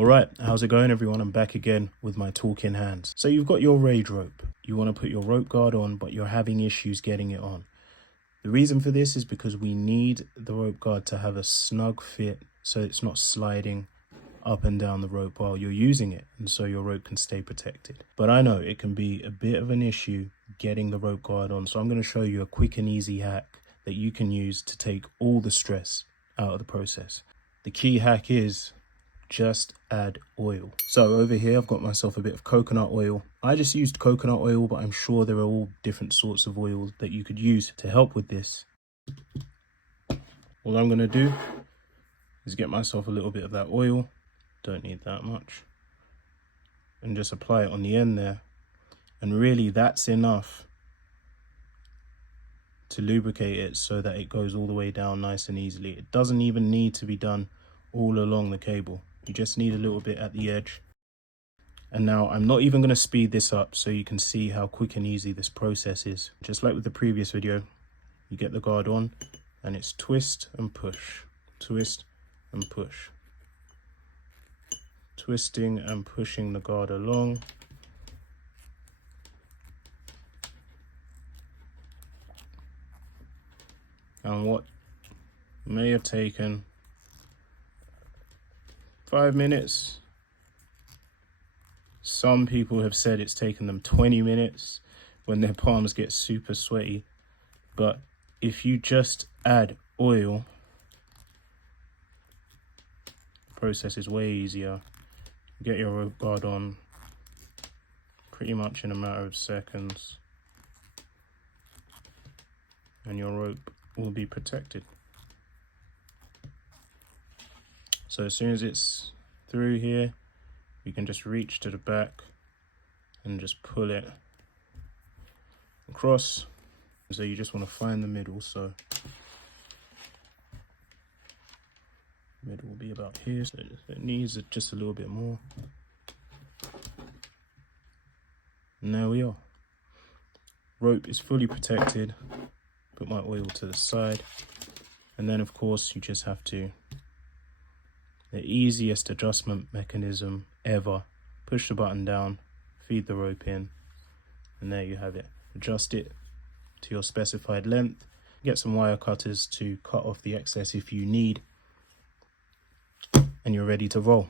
Alright, how's it going everyone? I'm back again with my talking hands. So you've got your rage rope. You want to put your rope guard on, but you're having issues getting it on. The reason for this is because we need the rope guard to have a snug fit so it's not sliding up and down the rope while you're using it, and so your rope can stay protected. But I know it can be a bit of an issue getting the rope guard on, so I'm going to show you a quick and easy hack that you can use to take all the stress out of the process. The key hack is just add oil. So over here I've got myself a bit of coconut oil. I just used coconut oil, but I'm sure there are all different sorts of oils that you could use to help with this. All I'm going to do is get myself a little bit of that oil, don't need that much, and just apply it on the end there, and really that's enough to lubricate it so that it goes all the way down nice and easily. It doesn't even need to be done all along the cable. You just need a little bit at the edge. And now I'm not even going to speed this up so you can see how quick and easy this process is. Just like with the previous video, you get the guard on and it's twist and push, twist and push. Twisting and pushing the guard along. And what may have taken 5 minutes, some people have said it's taken them 20 minutes when their palms get super sweaty. But if you just add oil, the process is way easier. Get your rope guard on pretty much in a matter of seconds, and your rope will be protected. So as soon as it's through here, you can just reach to the back and just pull it across. So you just want to find the middle. So middle will be about here. So it needs just a little bit more. And there we are. Rope is fully protected. Put my oil to the side. And then of course you just have to, the easiest adjustment mechanism ever, push the button down, feed the rope in, and there you have it. Adjust it to your specified length. Get some wire cutters to cut off the excess if you need, and you're ready to roll.